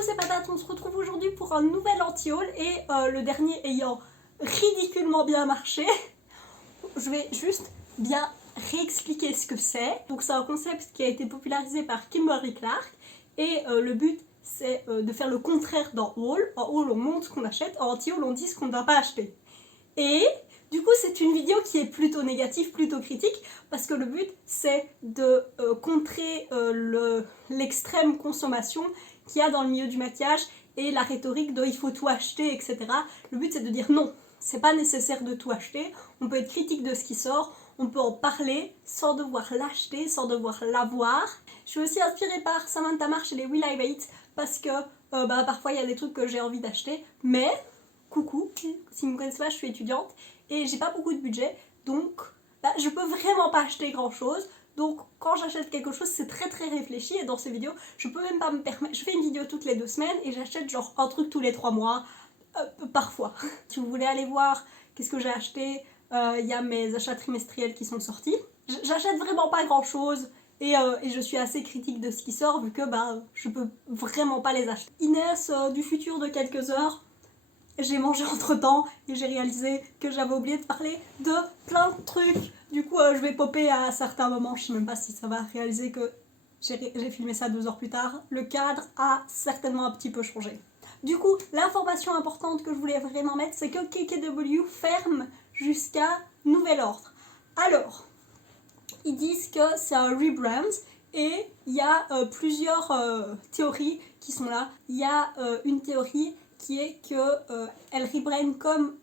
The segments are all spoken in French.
Coucou, c'est Patate, on se retrouve aujourd'hui pour un nouvel anti-haul et le dernier ayant ridiculement bien marché. Je vais juste bien réexpliquer ce que c'est. Donc c'est un concept qui a été popularisé par Kimberly Clark et le but c'est de faire le contraire d'un haul. En haul on montre ce qu'on achète, en anti-haul on dit ce qu'on ne doit pas acheter. Et du coup c'est une vidéo qui est plutôt négative, plutôt critique, parce que le but c'est de contrer l'extrême consommation qu'il y a dans le milieu du maquillage et la rhétorique de il faut tout acheter, etc. Le but c'est de dire non, c'est pas nécessaire de tout acheter, on peut être critique de ce qui sort, on peut en parler sans devoir l'acheter, sans devoir l'avoir. Je suis aussi inspirée par Samantha Marsh et les Will I Wait parce que parfois il y a des trucs que j'ai envie d'acheter, mais coucou, si vous ne me connaissez pas, je suis étudiante et j'ai pas beaucoup de budget, donc je peux vraiment pas acheter grand chose. Donc quand j'achète quelque chose c'est très réfléchi et dans ces vidéos je peux même pas me permettre, je fais une vidéo toutes les 2 semaines et j'achète genre un truc tous les 3 mois, parfois. Si vous voulez aller voir qu'est-ce que j'ai acheté, il y a mes achats trimestriels qui sont sortis. J'achète vraiment pas grand chose et je suis assez critique de ce qui sort vu que je peux vraiment pas les acheter. Inès du futur de quelques heures, j'ai mangé entre temps et j'ai réalisé que j'avais oublié de parler de plein de trucs. Du coup, je vais popper à certains moments. Je sais même pas si ça va réaliser que j'ai filmé ça 2 heures plus tard. Le cadre a certainement un petit peu changé. Du coup, l'information importante que je voulais vraiment mettre, c'est que KKW ferme jusqu'à nouvel ordre. Alors, ils disent que c'est un rebrand et il y a plusieurs théories qui sont là. Il y a une théorie qui est qu'elle rebrand comme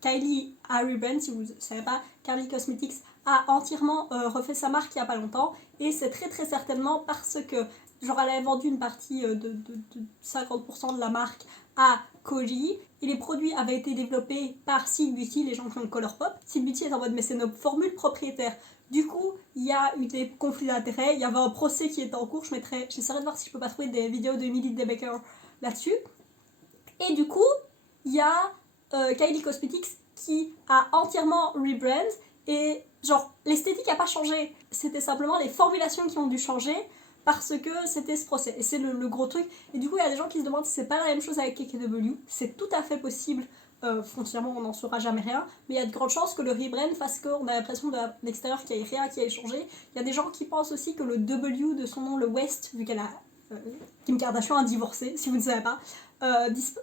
Kylie a rebrand, si vous ne savez pas, Kylie Cosmetics a entièrement refait sa marque il n'y a pas longtemps et c'est très certainement parce que genre elle avait vendu une partie de 50% de la marque à Koji et les produits avaient été développés par Seed Beauty, les gens qui ont Colourpop. Seed Beauty est en mode mais c'est nos formules propriétaires. Du coup, il y a eu des conflits d'intérêts, il y avait un procès qui était en cours, j'essaierai de voir si je peux pas trouver des vidéos de Emily Debaker là-dessus. Et du coup, il y a Kylie Cosmetics qui a entièrement rebrand et genre l'esthétique n'a pas changé, c'était simplement les formulations qui ont dû changer parce que c'était ce procès et c'est le gros truc. Et du coup, il y a des gens qui se demandent si c'est pas la même chose avec KKW. C'est tout à fait possible. Foncièrement, on n'en saura jamais rien, mais il y a de grandes chances que le rebrand fasse qu'on a l'impression de l'extérieur qu'il n'y ait rien qui ait changé. Il y a des gens qui pensent aussi que le W de son nom, le West, vu qu'elle a Kim Kardashian a divorcé, si vous ne savez pas,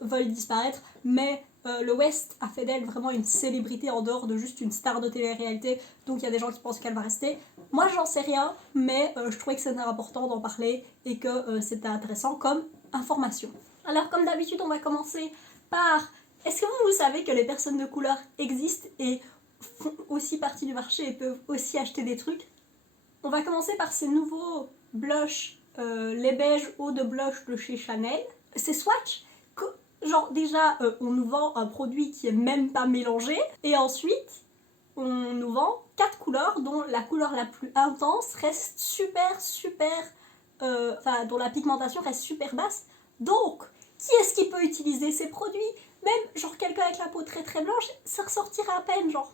veulent disparaître, mais le West a fait d'elle vraiment une célébrité en dehors de juste une star de télé-réalité, donc il y a des gens qui pensent qu'elle va rester. Moi j'en sais rien, mais je trouvais que c'était important d'en parler et que c'était intéressant comme information. Alors comme d'habitude on va commencer par, est-ce que vous savez que les personnes de couleur existent et font aussi partie du marché et peuvent aussi acheter des trucs? On va commencer par ces nouveaux blushs, les beiges eau de blush de chez Chanel. C'est Swatch. Genre déjà on nous vend un produit qui est même pas mélangé et ensuite on nous vend 4 couleurs dont la couleur la plus intense reste dont la pigmentation reste super basse. Donc qui est-ce qui peut utiliser ces produits? Même genre quelqu'un avec la peau très blanche, ça ressortira à peine genre.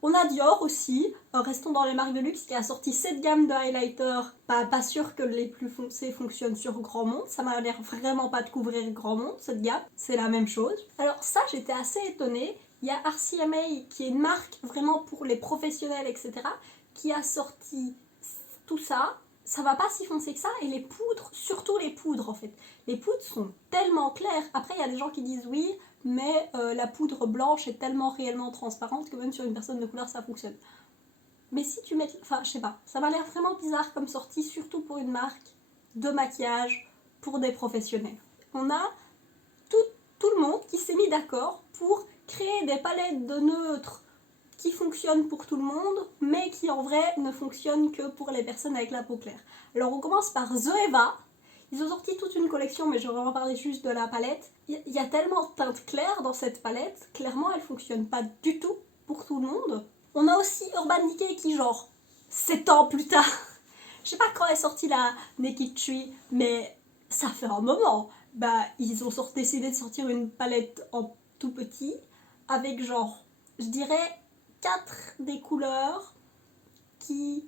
On a Dior aussi, restons dans les marques de luxe, qui a sorti cette gamme de highlighters. Pas sûr que les plus foncés fonctionnent sur grand monde, ça m'a l'air vraiment pas de couvrir grand monde cette gamme, c'est la même chose. Alors ça j'étais assez étonnée, il y a RCMA qui est une marque vraiment pour les professionnels etc. qui a sorti tout ça. Ça va pas si foncé que ça et les poudres, surtout les poudres en fait. Les poudres sont tellement claires. Après il y a des gens qui disent oui, mais la poudre blanche est tellement réellement transparente que même sur une personne de couleur ça fonctionne. Mais si tu mets... Enfin je sais pas, ça m'a l'air vraiment bizarre comme sortie, surtout pour une marque de maquillage pour des professionnels. On a tout le monde qui s'est mis d'accord pour créer des palettes de neutres qui fonctionnent pour tout le monde, mais qui en vrai ne fonctionnent que pour les personnes avec la peau claire. Alors on commence par Zoeva. Ils ont sorti toute une collection, mais je vais en parler juste de la palette. Il y a tellement de teintes claires dans cette palette, clairement elle fonctionne pas du tout pour tout le monde. On a aussi Urban Decay qui genre 7 ans plus tard, je sais pas quand est sortie la Naked Tree, mais ça fait un moment. Ils ont décidé de sortir une palette en tout petit, avec genre, je dirais 4 des couleurs qui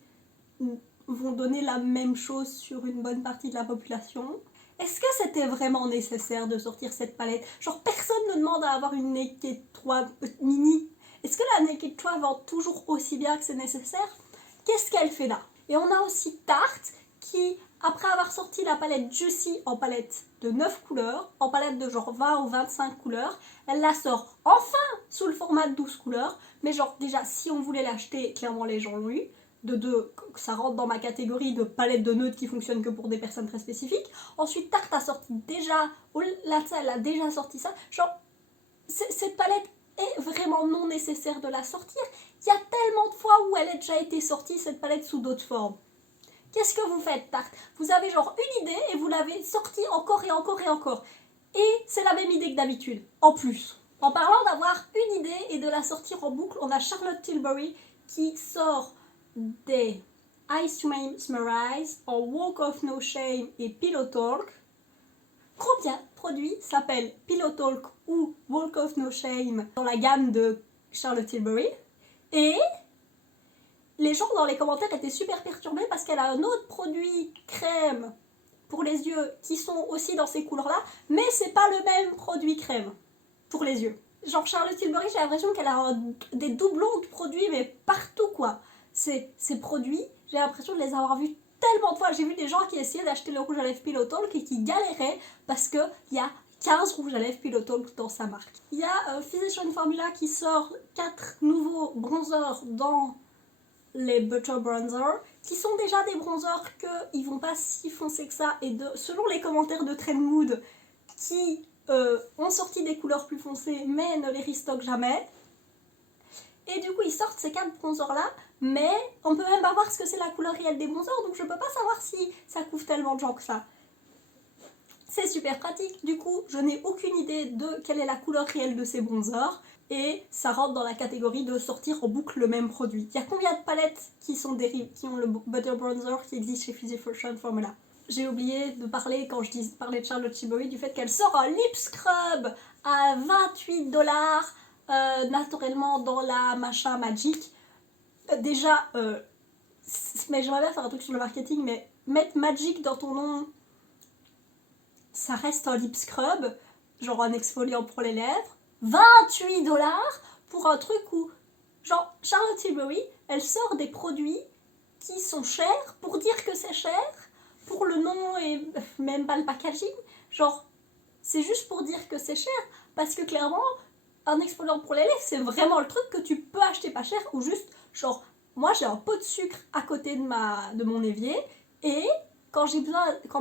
vont donner la même chose sur une bonne partie de la population. est-ce que c'était vraiment nécessaire de sortir cette palette? Genre personne ne demande à avoir une Naked 3 mini. Est-ce que la Naked 3 vend toujours aussi bien que c'est nécessaire? Qu'est-ce qu'elle fait là? Et on a aussi Tarte qui, après avoir sorti la palette Juicy en palette de 9 couleurs, en palette de genre 20 ou 25 couleurs, elle la sort enfin sous le format de 12 couleurs. Mais genre déjà, si on voulait l'acheter, clairement les gens l'ont eu. De deux, ça rentre dans ma catégorie de palette de neutres qui fonctionne que pour des personnes très spécifiques. Ensuite, Tarte a sorti déjà, elle a déjà sorti ça. Genre, cette palette est vraiment non nécessaire de la sortir. Il y a tellement de fois où elle a déjà été sortie, cette palette, sous d'autres formes. Qu'est-ce que vous faites, Tarte? Vous avez genre une idée et vous l'avez sortie encore et encore et encore. Et c'est la même idée que d'habitude, en plus. En parlant d'avoir une idée et de la sortir en boucle, on a Charlotte Tilbury qui sort des Ice Cream Mesmerize en Walk of No Shame et Pillow Talk. Combien de produits s'appellent Pillow Talk ou Walk of No Shame dans la gamme de Charlotte Tilbury? Et les gens dans les commentaires étaient super perturbés parce qu'elle a un autre produit crème pour les yeux qui sont aussi dans ces couleurs-là, mais c'est pas le même produit crème pour les yeux. Genre Charlotte Tilbury, j'ai l'impression qu'elle a des doublons de produits, mais partout quoi. Ces produits, j'ai l'impression de les avoir vus tellement de fois. J'ai vu des gens qui essayaient d'acheter le rouge à lèvres Pillow Talk et qui galéraient parce qu'il y a 15 rouges à lèvres Pillow Talk dans sa marque. Il y a Physician Formula qui sort 4 nouveaux bronzers dans les Butter Bronzer, qui sont déjà des bronzers qu'ils vont pas si foncés que ça, et selon les commentaires de Trendmood, qui ont sorti des couleurs plus foncées, mais ne les restockent jamais. Et du coup, ils sortent ces 4 bronzers là, mais on peut même pas voir ce que c'est la couleur réelle des bronzers, donc je peux pas savoir si ça couvre tellement de gens que ça. C'est super pratique, du coup, je n'ai aucune idée de quelle est la couleur réelle de ces bronzers. Et ça rentre dans la catégorie de sortir en boucle le même produit. Il y a combien de palettes qui ont le Butter Bronzer qui existe chez Physician Formula? J'ai oublié de parler, quand je parlais de Charlotte Tilbury, du fait qu'elle sort un lip scrub à 28$, naturellement dans la machin Magic. Déjà, mais j'aimerais bien faire un truc sur le marketing, mais mettre Magic dans ton nom, ça reste un lip scrub, genre un exfoliant pour les lèvres. 28$ pour un truc où, genre, Charlotte Tilbury, elle sort des produits qui sont chers pour dire que c'est cher, pour le nom et même pas le packaging. Genre, c'est juste pour dire que c'est cher, parce que clairement, un exfoliant pour les lèvres, c'est vraiment le truc que tu peux acheter pas cher, ou juste, genre, moi j'ai un pot de sucre à côté de mon évier, et quand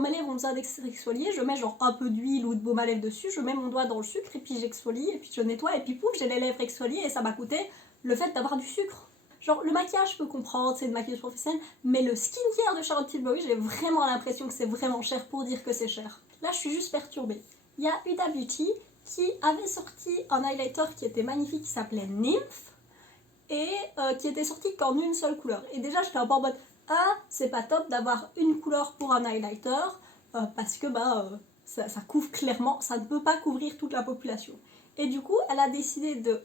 mes lèvres ont besoin d'exfolier, je mets genre un peu d'huile ou de baume à lèvres dessus, je mets mon doigt dans le sucre et puis j'exfolie et puis je nettoie et puis pouf, j'ai les lèvres exfoliées et ça m'a coûté le fait d'avoir du sucre. Genre le maquillage, je peux comprendre, c'est une maquilleuse professionnelle, mais le skincare de Charlotte Tilbury, j'ai vraiment l'impression que c'est vraiment cher pour dire que c'est cher. Là, je suis juste perturbée. Il y a Huda Beauty qui avait sorti un highlighter qui était magnifique qui s'appelait Nymph et qui était sorti qu'en une seule couleur. Et déjà, j'étais un peu en mode c'est pas top d'avoir une couleur pour un highlighter parce que ça couvre clairement, ça ne peut pas couvrir toute la population. Et du coup, elle a décidé de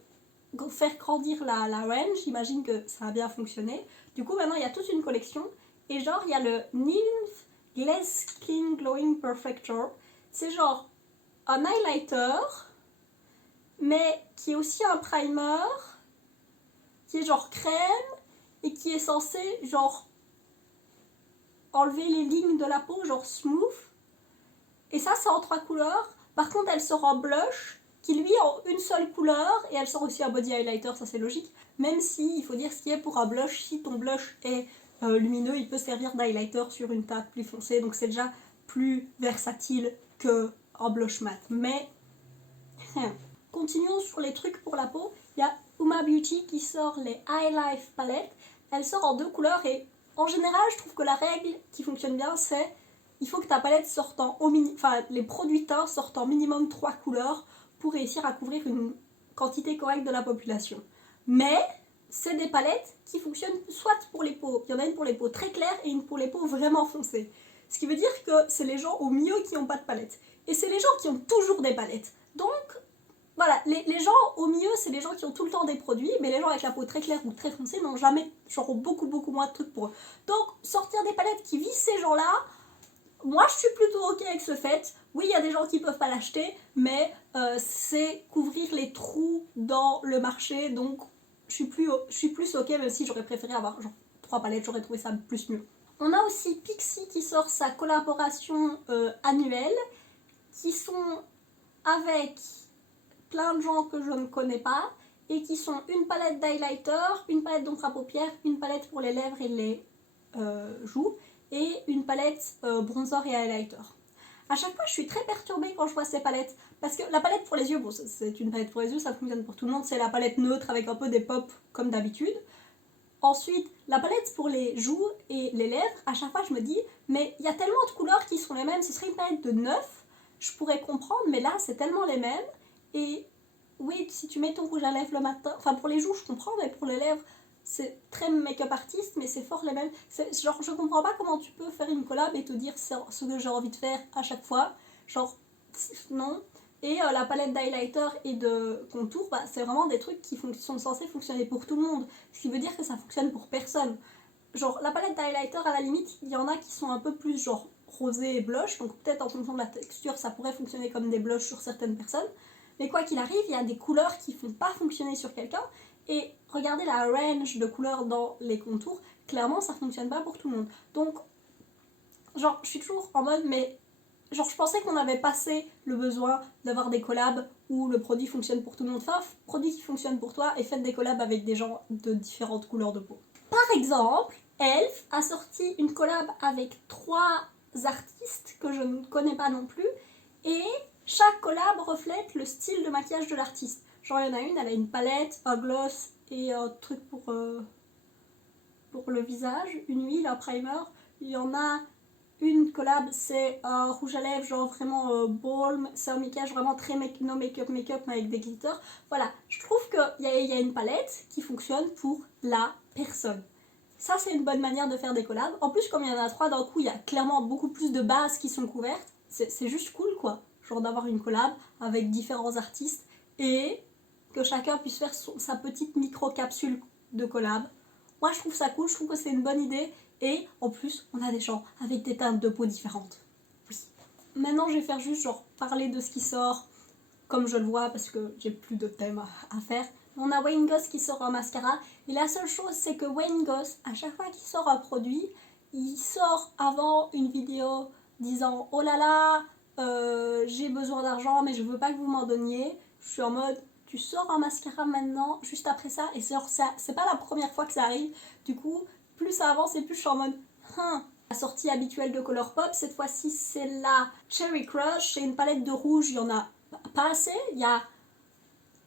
faire grandir la range, j'imagine que ça a bien fonctionné. Du coup, maintenant, il y a toute une collection. Et genre, il y a le Nymph Glaze Skin Glowing Perfector. C'est genre un highlighter, mais qui est aussi un primer, qui est genre crème, et qui est censé genre enlever les lignes de la peau, genre smooth. Et ça, c'est en 3 couleurs. Par contre, elle sort en blush, qui lui en une seule couleur, et elle sort aussi un body highlighter, ça c'est logique. Même si, il faut dire ce qui est pour un blush, si ton blush est lumineux, il peut servir d'highlighter sur une teinte plus foncée, donc c'est déjà plus versatile qu'un blush mat. Mais, continuons sur les trucs pour la peau. Il y a Uma Beauty qui sort les High Life palettes. Elle sort en 2 couleurs et en général, je trouve que la règle qui fonctionne bien, c'est il faut que ta palette sorte les produits teints sortent en minimum 3 couleurs pour réussir à couvrir une quantité correcte de la population. Mais c'est des palettes qui fonctionnent soit pour les peaux, il y en a une pour les peaux très claires et une pour les peaux vraiment foncées. Ce qui veut dire que c'est les gens au milieu qui n'ont pas de palette. Et c'est les gens qui ont toujours des palettes. Donc, voilà, les gens au milieu, c'est les gens qui ont tout le temps des produits, mais les gens avec la peau très claire ou très foncée n'ont jamais, genre, beaucoup moins de trucs pour eux. Donc, sortir des palettes qui visent ces gens-là, moi je suis plutôt ok avec ce fait. Oui, il y a des gens qui peuvent pas l'acheter, mais c'est couvrir les trous dans le marché, donc je suis plus ok, même si j'aurais préféré avoir genre 3 palettes, j'aurais trouvé ça plus mieux. On a aussi Pixi qui sort sa collaboration annuelle, qui sont avec plein de gens que je ne connais pas, et qui sont une palette d'highlighter, une palette d'ombre à paupières, une palette pour les lèvres et les joues, et une palette bronzer et highlighter. À chaque fois, je suis très perturbée quand je vois ces palettes, parce que la palette pour les yeux, bon, c'est une palette pour les yeux, ça fonctionne pour tout le monde, c'est la palette neutre avec un peu des pops comme d'habitude. Ensuite, la palette pour les joues et les lèvres, à chaque fois je me dis, mais il y a tellement de couleurs qui sont les mêmes, ce serait une palette de 9, je pourrais comprendre, mais là c'est tellement les mêmes. Et oui, si tu mets ton rouge à lèvres le matin, enfin pour les joues je comprends, mais pour les lèvres c'est très make-up artiste, mais c'est fort les mêmes. Genre je comprends pas comment tu peux faire une collab et te dire ce que j'ai envie de faire à chaque fois. Genre non. Et la palette d'highlighter et de contour, bah, c'est vraiment des trucs qui sont censés fonctionner pour tout le monde. Ce qui veut dire que ça fonctionne pour personne. Genre la palette d'highlighter, à la limite, il y en a qui sont un peu plus genre rosé et blush, donc peut-être en fonction de la texture, ça pourrait fonctionner comme des blushs sur certaines personnes. Mais quoi qu'il arrive, il y a des couleurs qui font pas fonctionner sur quelqu'un. Et regardez la range de couleurs dans les contours, clairement ça fonctionne pas pour tout le monde. Donc, genre, je suis toujours en mode, mais genre, je pensais qu'on avait passé le besoin d'avoir des collabs où le produit fonctionne pour tout le monde. Enfin, produit qui fonctionne pour toi et faites des collabs avec des gens de différentes couleurs de peau. Par exemple, Elf a sorti une collab avec 3 artistes que je ne connais pas non plus et chaque collab reflète le style de maquillage de l'artiste. Genre, il y en a une, elle a une palette, un gloss et un truc pour le visage, une huile, un primer. Il y en a une collab, c'est un rouge à lèvres, genre vraiment balm, c'est un maquillage vraiment très no make-up mais avec des glitters. Voilà, je trouve qu'il y a une palette qui fonctionne pour la personne. Ça, c'est une bonne manière de faire des collabs. En plus, comme il y en a 3 d'un coup, il y a clairement beaucoup plus de bases qui sont couvertes. C'est juste cool, quoi. Genre d'avoir une collab avec différents artistes et que chacun puisse faire sa petite micro-capsule de collab. Moi, je trouve ça cool, je trouve que c'est une bonne idée. Et en plus, on a des gens avec des teintes de peau différentes. Oui. Maintenant, je vais faire juste genre parler de ce qui sort comme je le vois parce que j'ai plus de thème à faire. On a Wayne Goss qui sort un mascara. Et la seule chose, c'est que Wayne Goss, à chaque fois qu'il sort un produit, il sort avant une vidéo disant oh là là, j'ai besoin d'argent mais je veux pas que vous m'en donniez. Je suis en mode tu sors un mascara maintenant, juste après ça, et c'est pas la première fois que ça arrive. Du coup, plus ça avance et plus je suis en mode la sortie habituelle de Colourpop, cette fois-ci c'est la Cherry Crush, c'est une palette de rouge, il y en a pas assez, il y a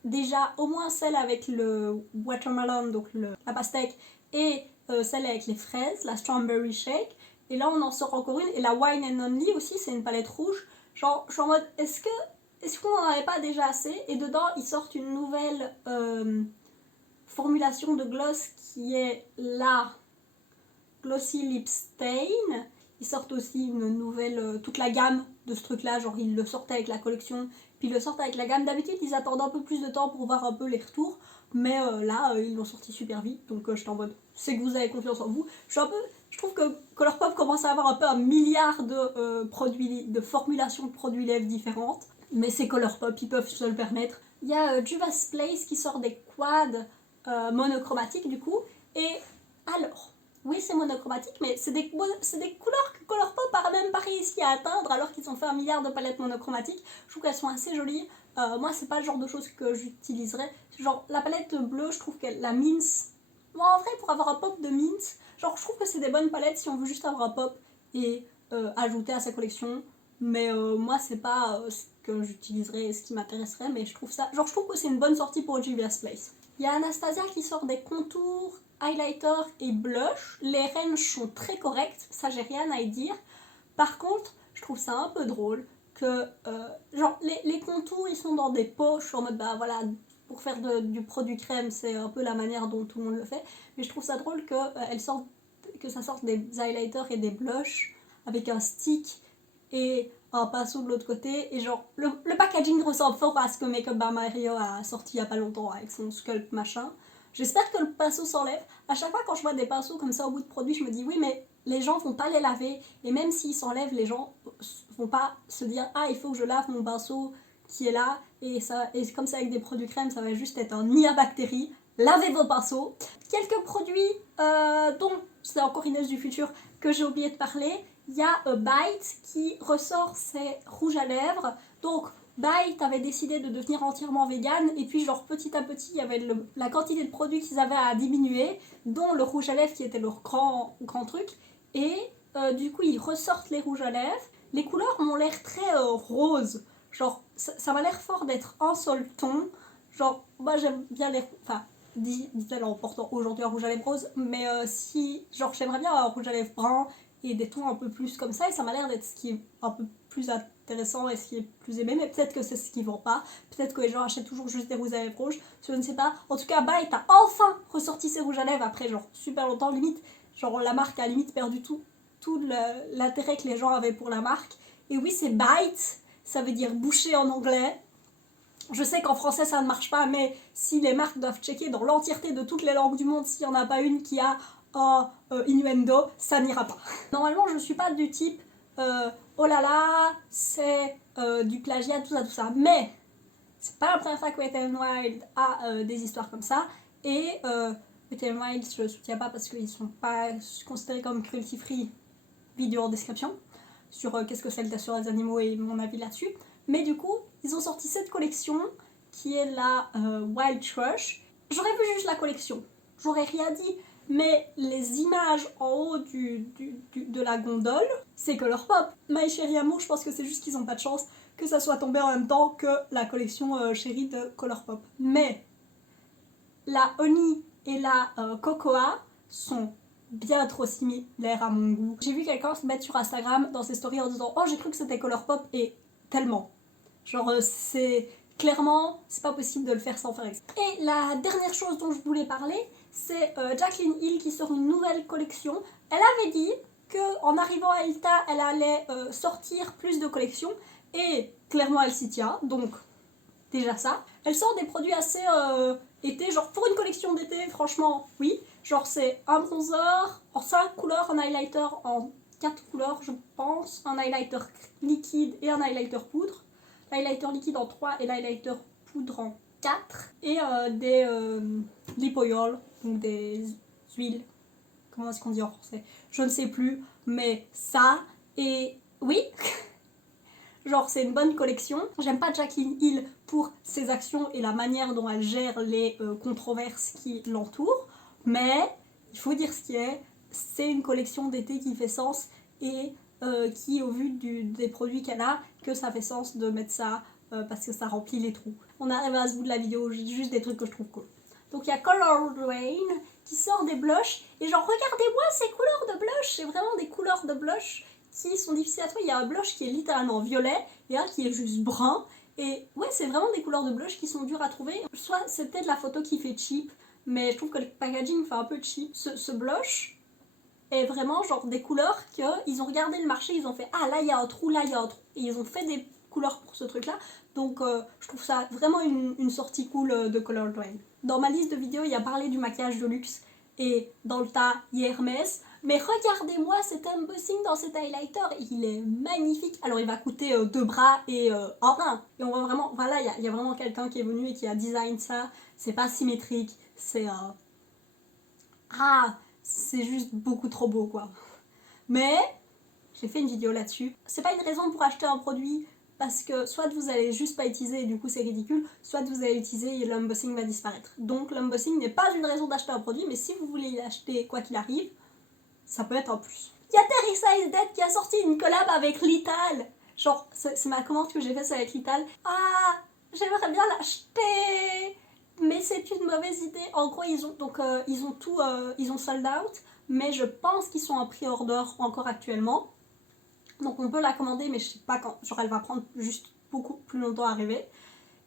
déjà au moins celle avec le watermelon, donc la pastèque, et celle avec les fraises, la Strawberry Shake, et là on en sort encore une, et la Wine and Only aussi, c'est une palette rouge. Genre, je suis en mode, est-ce qu'on n'en avait pas déjà assez? Et dedans, ils sortent une nouvelle formulation de gloss qui est la Glossy Lip Stain. Ils sortent aussi une nouvelle, toute la gamme de ce truc-là, genre ils le sortent avec la collection, puis ils le sortent avec la gamme. D'habitude, ils attendent un peu plus de temps pour voir un peu les retours, mais là, ils l'ont sorti super vite, donc je suis en mode, c'est que vous avez confiance en vous. Je trouve que Colourpop commence à avoir un peu 1 milliard de produits, de formulations de produits lèvres différentes, mais c'est Colourpop, ils peuvent se le permettre. Il y a Juvia's Place qui sort des quads monochromatiques du coup, et alors... Oui, c'est monochromatique, mais c'est des couleurs que Colourpop n'a même pas réussi à atteindre alors qu'ils ont fait 1 milliard de palettes monochromatiques. Je trouve qu'elles sont assez jolies. Moi, c'est pas le genre de choses que j'utiliserais. Genre, la palette bleue, je trouve qu'elle la mince. Moi, en vrai, pour avoir un pop de mince, genre, je trouve que c'est des bonnes palettes si on veut juste avoir un pop et ajouter à sa collection. Mais moi, c'est pas ce que j'utiliserais, ce qui m'intéresserait, mais je trouve que c'est une bonne sortie pour Juvia's Place. Il y a Anastasia qui sort des contours, highlighter et blush. Les ranges sont très correctes, ça j'ai rien à y dire. Par contre, je trouve ça un peu drôle que genre les contours ils sont dans des poches en mode bah voilà, pour faire du produit crème, c'est un peu la manière dont tout le monde le fait. Mais je trouve ça drôle que ça sorte des highlighters et des blushs avec un stick et un pinceau de l'autre côté, et genre le packaging ressemble fort à ce que Makeup by Mario a sorti il y a pas longtemps avec son sculpt machin. J'espère que le pinceau s'enlève. À chaque fois quand je vois des pinceaux comme ça au bout de produit, je me dis oui mais les gens vont pas les laver, et même s'ils s'enlèvent, les gens vont pas se dire ah il faut que je lave mon pinceau qui est là, et comme c'est avec des produits crème, ça va juste être un nid à bactéries. Lavez vos pinceaux. Quelques produits dont c'est encore Inès du futur que j'ai oublié de parler. Il y a Bite qui ressort ses rouges à lèvres. Donc Bite avait décidé de devenir entièrement vegan, et puis genre petit à petit il y avait la quantité de produits qu'ils avaient à diminuer, dont le rouge à lèvres qui était leur grand truc, et du coup ils ressortent les rouges à lèvres. Les couleurs m'ont l'air très rose, genre ça m'a l'air fort d'être un seul ton, genre moi j'aime bien les... Enfin, dit-elle en portant aujourd'hui un rouge à lèvres rose, mais si genre j'aimerais bien un rouge à lèvres brun et des tons un peu plus comme ça, et ça m'a l'air d'être ce qui est un peu plus intéressant et ce qui est plus aimé, mais peut-être que c'est ce qui vend pas, peut-être que les gens achètent toujours juste des rouges à lèvres rouges, je ne sais pas. En tout cas, Bite a enfin ressorti ses rouges à lèvres après genre super longtemps, limite, genre la marque a limite perdu tout l'intérêt que les gens avaient pour la marque. Et oui, c'est Bite, ça veut dire boucher en anglais. Je sais qu'en français ça ne marche pas, mais si les marques doivent checker dans l'entièreté de toutes les langues du monde, s'il n'y en a pas une qui a un innuendo, ça n'ira pas. Normalement, je suis pas du type oh là là, c'est du plagiat, tout ça. Mais c'est pas la première fois que Wet n Wild a des histoires comme ça. Et Wet n Wild, je le soutiens pas parce qu'ils sont pas considérés comme cruelty free. Vidéo en description sur qu'est-ce que c'est le test sur les animaux et mon avis là-dessus. Mais du coup, ils ont sorti cette collection qui est la Wild Crush. J'aurais vu juste la collection, j'aurais rien dit, mais les images en haut de la gondole, c'est Colourpop. My Chérie Amour, je pense que c'est juste qu'ils n'ont pas de chance que ça soit tombé en même temps que la collection chérie de Colourpop. Mais la Honey et la Cocoa sont bien trop similaires à mon goût. J'ai vu quelqu'un se mettre sur Instagram dans ses stories en disant oh j'ai cru que c'était Colourpop, et tellement. Genre c'est clairement c'est pas possible de le faire sans faire exprès. Et la dernière chose dont je voulais parler, c'est Jaclyn Hill qui sort une nouvelle collection. Elle avait dit qu'en arrivant à Ulta elle allait sortir plus de collections, et clairement elle s'y tient, donc déjà ça. Elle sort des produits assez été, genre pour une collection d'été, franchement oui. Genre c'est un bronzer en 5 couleurs, un highlighter en 4 couleurs je pense, un highlighter liquide et un highlighter poudre. L'highlighter liquide en 3 et l'highlighter poudre en 4. Et des lip oil, donc des huiles, comment est-ce qu'on dit en français, je ne sais plus, mais ça, et oui. Genre c'est une bonne collection. J'aime pas Jaclyn Hill pour ses actions et la manière dont elle gère les controverses qui l'entourent, mais il faut dire ce qui est, c'est une collection d'été qui fait sens, et qui au vu des produits qu'elle a, que ça fait sens de mettre ça parce que ça remplit les trous. On arrive à ce bout de la vidéo, j'ai juste des trucs que je trouve cool. Donc il y a Color Rain qui sort des blushs, et genre regardez-moi ces couleurs de blush, c'est vraiment des couleurs de blush qui sont difficiles à trouver. Il y a un blush qui est littéralement violet et un qui est juste brun, et ouais c'est vraiment des couleurs de blush qui sont dures à trouver. Soit c'est peut-être la photo qui fait cheap, mais je trouve que le packaging fait un peu cheap. Ce blush est vraiment genre des couleurs qu'ils ont regardé le marché, ils ont fait ah là il y a un trou, là il y a un trou, et ils ont fait des couleurs pour ce truc là. Donc je trouve ça vraiment une sortie cool de Color Drain. Dans ma liste de vidéos il y a parlé du maquillage de luxe, et dans le tas il y a Hermès, mais regardez-moi cet embossing dans cet highlighter, il est magnifique. Alors il va coûter 2 bras et un rein, et on voit vraiment, voilà, il y a vraiment quelqu'un qui est venu et qui a design ça. C'est pas symétrique, c'est c'est juste beaucoup trop beau quoi. Mais j'ai fait une vidéo là-dessus. C'est pas une raison pour acheter un produit, parce que soit vous allez juste pas utiliser et du coup c'est ridicule, soit vous allez utiliser et l'embossing va disparaître. Donc l'embossing n'est pas une raison d'acheter un produit, mais si vous voulez l'acheter quoi qu'il arrive, ça peut être un plus. Il y a Teresa Is Dead qui a sorti une collab avec Lital. Genre c'est ma commande que j'ai faite avec Lital. Ah, j'aimerais bien l'acheter, mais c'est une mauvaise idée. En gros ils ont sold out, mais je pense qu'ils sont en pre-order encore actuellement. Donc on peut la commander, mais je sais pas quand. Genre elle va prendre juste beaucoup plus longtemps à arriver.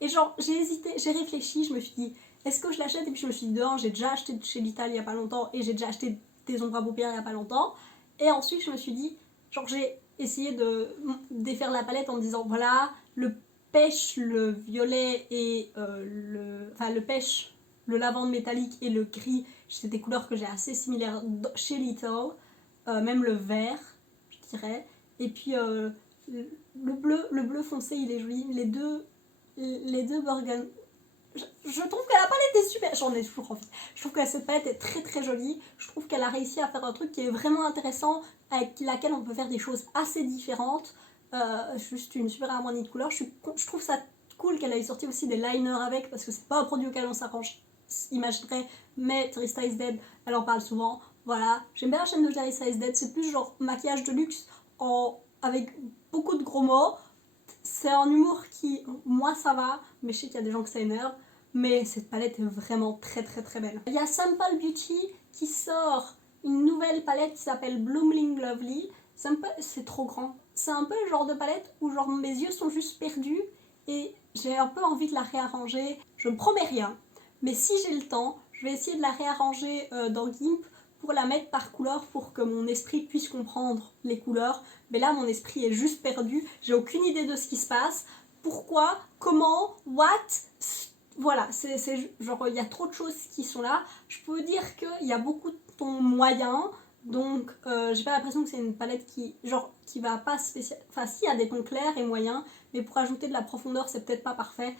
Et genre j'ai hésité, j'ai réfléchi, je me suis dit est-ce que je l'achète, et puis je me suis dit j'ai déjà acheté chez Lital il y a pas longtemps, et j'ai déjà acheté des ombres à paupières il y a pas longtemps. Et ensuite je me suis dit, genre j'ai essayé de défaire la palette en me disant voilà, le pêche, le violet et le pêche, le lavande métallique et le gris, c'est des couleurs que j'ai assez similaires chez Little. même le vert, je dirais. Et puis le bleu foncé, il est joli. Les deux burgundy. Je trouve que la palette est super. J'en ai toujours envie. Je trouve que cette palette est très très jolie. Je trouve qu'elle a réussi à faire un truc qui est vraiment intéressant, avec laquelle on peut faire des choses assez différentes. Juste une super harmonie de couleurs. Je trouve ça cool qu'elle ait sorti aussi des liners avec, parce que c'est pas un produit auquel on s'arrange, imaginerait, mais Teresa is Dead, elle en parle souvent. Voilà, j'aime bien la chaîne de Teresa is Dead, c'est plus genre maquillage de luxe avec beaucoup de gros mots. C'est un humour qui, moi ça va, mais je sais qu'il y a des gens que ça énerve. Mais cette palette est vraiment très très très belle. Il y a Simple Beauty qui sort une nouvelle palette qui s'appelle Blooming Lovely. C'est trop grand. C'est un peu le genre de palette où genre mes yeux sont juste perdus et j'ai un peu envie de la réarranger. Je ne promets rien, mais si j'ai le temps, je vais essayer de la réarranger dans GIMP pour la mettre par couleur pour que mon esprit puisse comprendre les couleurs. Mais là, mon esprit est juste perdu. J'ai aucune idée de ce qui se passe. Pourquoi, comment, what. Voilà, c'est genre il y a trop de choses qui sont là. Je peux dire qu'il y a beaucoup de tons moyens, donc j'ai pas l'impression que c'est une palette qui va pas spécial. Enfin, si, il y a des tons clairs et moyens, mais pour ajouter de la profondeur, c'est peut-être pas parfait.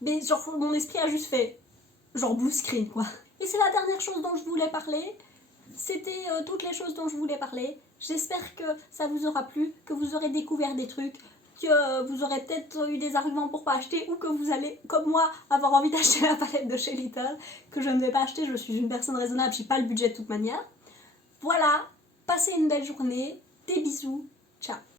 Mais genre, mon esprit a juste fait genre blue screen quoi. Et c'est la dernière chose dont je voulais parler. C'était toutes les choses dont je voulais parler. J'espère que ça vous aura plu, que vous aurez découvert des trucs, que vous aurez peut-être eu des arguments pour pas acheter, ou que vous allez, comme moi, avoir envie d'acheter la palette de chez Little, que je ne vais pas acheter, je suis une personne raisonnable, j'ai pas le budget de toute manière. Voilà, passez une belle journée, des bisous, ciao.